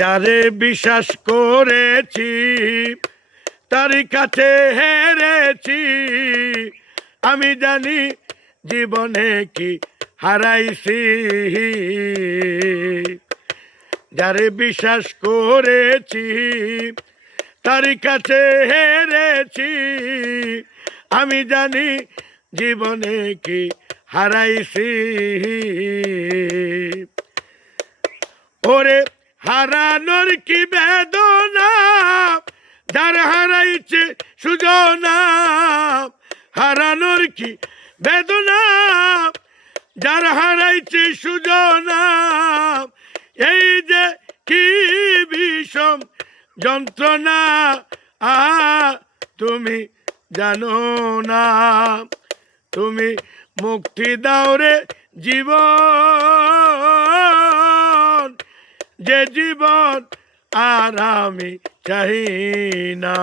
যারে বিশ্বাস করেছি তার কাছে হেরেছি, আমি জানি জীবনে কি হারাইছি। যারে বিশ্বাস করেছি তার কাছে হেরেছি, আমি জানি জীবনে কি হারাইছি। ওরে হারানোর কি বেদনা, যার হারাইছে সুজনা। হারানোর কি বেদনা, যার হারাইছে সুজনা। এই যে কি বিষম যন্ত্রণা, তুমি জানো না। তুমি মুক্তি দাও রে জীবন, যে জীবন আর আমি চাই না।